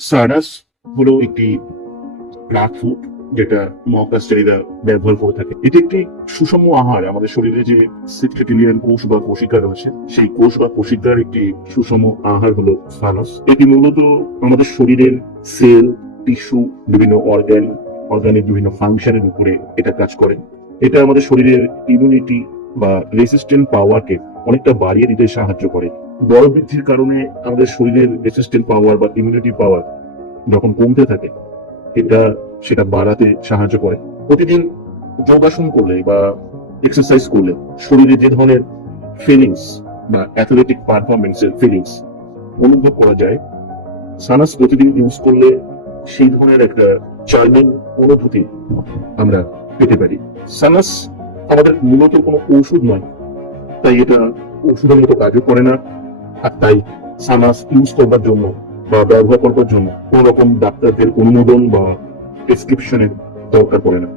সারাস হলো একটি black food যেটা মহাকাশচারীরা ব্যবহার করে থাকে। এটি একটি সুষম আহার। আমাদের শরীরে যে সিক্সটি কোষ বা কোষিকা রয়েছে, সেই কোষ বা কোষিকার একটি সুষম আহার হলো সানাস এটি মূলত আমাদের শরীরের সেল টিস্যু বিভিন্ন অর্গান অর্গানের বিভিন্ন ফাংশনের উপরে এটা কাজ করে। এটা আমাদের শরীরের ইমিউনিটি বা রেসিস্ট্যান্ট পাওয়ারকে অনেকটা বাড়িয়ে দিতে সাহায্য করে। বড় বৃদ্ধির কারণে আমাদের শরীরের রেসিস্ট্যান্ট পাওয়ার বা ইমিউনিটি পাওয়ার যখন কমতে থাকে, এটা সেটা বাড়াতে সাহায্য করে। প্রতিদিন যোগাসন করলে বা এক্সারসাইজ করলে শরীরে যে ধরনের ফিলিংস বা অ্যাথলেটিক পারফরমেন্সের ফিলিংস অনুভব করা যায়, সানাস প্রতিদিন ইউজ করলে সেই ধরনের একটা চার্মিং অনুভূতি আমরা পেতে পারি। সানাস আমাদের মূলত কোনো ঔষধ নয়, তাই এটা ওষুধের মতো কাজও করে না। আর তাই সানাস ইউজ করবার জন্য বা ব্যবহার করবার জন্য কোন রকম ডাক্তারদের অনুমোদন বা প্রেসক্রিপশনের দরকার পড়ে না।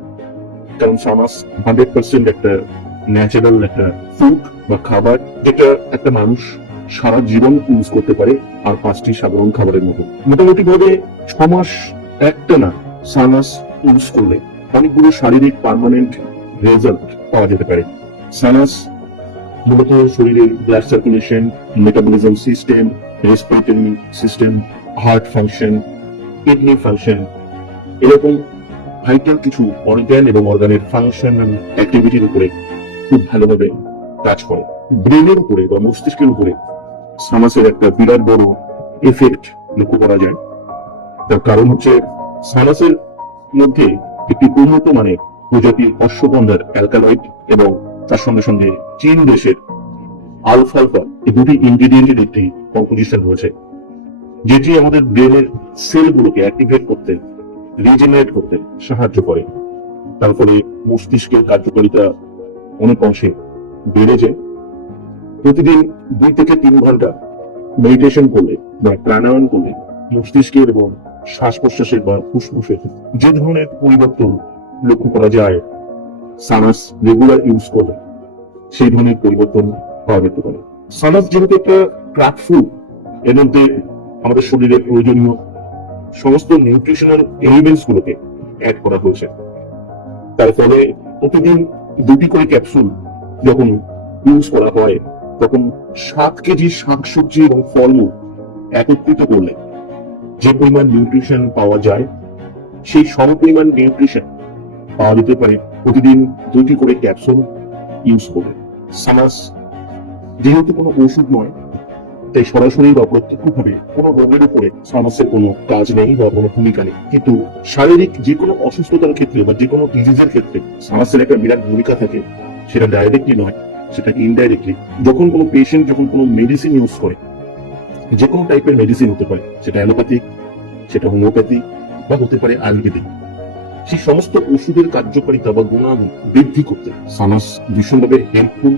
কারণ সানাস হান্ড্রেড পার্সেন্ট একটা ন্যাচারাল একটা ফুড বা খাবার যেটা একটা মানুষ সারা জীবন ইউজ করতে পারে আর পাঁচটি সাধারণ খাবারের মতো। মোটামুটি ভাবে ছ মাস একটা না সানাস ইউজ করলে অনেকগুলো শারীরিক পার্মানেন্ট রেজাল্ট পাওয়া যেতে পারে। সানাস মূলত শরীরের blood circulation metabolism system respiratory system heart function kidney function এরকম ভাইটাল কিছু অর্গান এবং অর্গানের ফাংশন অ্যাক্টিভিটির উপরে খুব ভালোভাবে কাজ করে। ব্রেনের উপরে বা মস্তিষ্কের উপরে সানাসের একটা বিরাট বড় এফেক্ট লক্ষ্য করা যায়। তার কারণ হচ্ছে সানাসের মধ্যে একটি উন্নত মানের প্রজাতির অশ্বগন্ধার অ্যালকালয়েড এবং তার সঙ্গে সঙ্গে চীন দেশের আলফালফা এই দুটি ইনগ্রিডিয়েন্টের একটি কম্পোজিশন রয়েছে যেটি আমাদের ব্রেনের সেলগুলোকে অ্যাক্টিভেট করতে রিজেনারেট করতে সাহায্য করে। তার ফলে মস্তিষ্কের কার্যকারিতা অনেক অংশে বেড়ে যায়। প্রতিদিন দুই থেকে তিন ঘণ্টা মেডিটেশন করলে বা প্রাণায়াম করলে মস্তিষ্কের এবং শ্বাস প্রশ্বাসের বা ফুসফুসের যে ধরনের পরিবর্তন লক্ষ্য করা যায় সানাস রেগুলার ইউজ করলে সেই ধরনের পরিবর্তন পাওয়া যেতে পারে। সানাস যেহেতু একটা ক্রাক ফুড এর মধ্যে আমাদের শরীরে প্রয়োজনীয় সমস্ত নিউট্রিশনাল এলিমেন্টস গুলোকে অ্যাড করা হয়েছে। তার ফলে প্রতিদিন দুটি করে ক্যাপসুল যখন ইউজ করা হয়, তখন সাত কেজি শাকসবজি এবং ফলমূল একত্রিত করলে যে পরিমাণ নিউট্রিশন পাওয়া যায়, সেই সম পরিমাণ নিউট্রিশন পাওয়া যেতে পারে প্রতিদিন দুটি করে ক্যাপসুল ইউজ করলে সামাস, যেহেতু কোনো ওষুধ নয়, তাই সরাসরি বা প্রত্যক্ষভাবে কোনো রোগের উপরে সামাসের কোনো কাজ নেই বা কোনো ভূমিকা নেই। কিন্তু শারীরিক যে কোনো অসুস্থতার ক্ষেত্রে বা যে কোনো ডিজিজের ক্ষেত্রে সামাসের একটা বিরাট ভূমিকা থাকে। সেটা ডাইরেক্টলি নয়, সেটা ইনডাইরেক্টলি যখন কোনো পেশেন্ট যখন কোনো মেডিসিন ইউজ করে যে কোনো টাইপের মেডিসিন হতে পারে, সেটা অ্যালোপ্যাথিক সেটা হোমিওপ্যাথি বা হতে পারে আয়ুর্বেদিক। সেই সমস্ত ওষুধের কার্যকারিতা বা গুণাগুণ বৃদ্ধি করতে সামাস ভীষণভাবে হেল্পফুল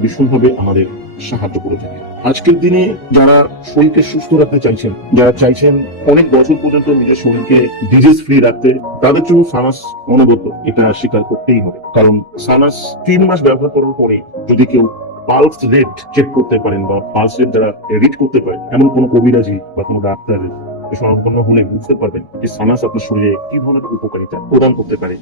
ভীষণভাবে আমাদের সাহায্য করে থাকে। আজকের দিনে যারা শরীরকে সুস্থ রাখতে চাইছেন, যারা চাইছেন অনেক বছর পর্যন্ত নিজের শরীরকে ডিজিজ ফ্রি রাখতে, তাদের জন্য সানাস অনবদ্য। এটা স্বীকার করতেই হবে। কারণ সানাস তিন মাস ব্যবহার করার পরে যদি কেউ পালস রেট চেক করতে পারেন বা পালস রেট যারা রিড করতে পারেন এমন কোনো কবিরাজি বা কোনো ডাক্তার সম্পন্ন হলে বুঝতে পারবেন যে সানাস আপনার শরীরে কি ধরনের উপকারিতা প্রদান করতে পারে।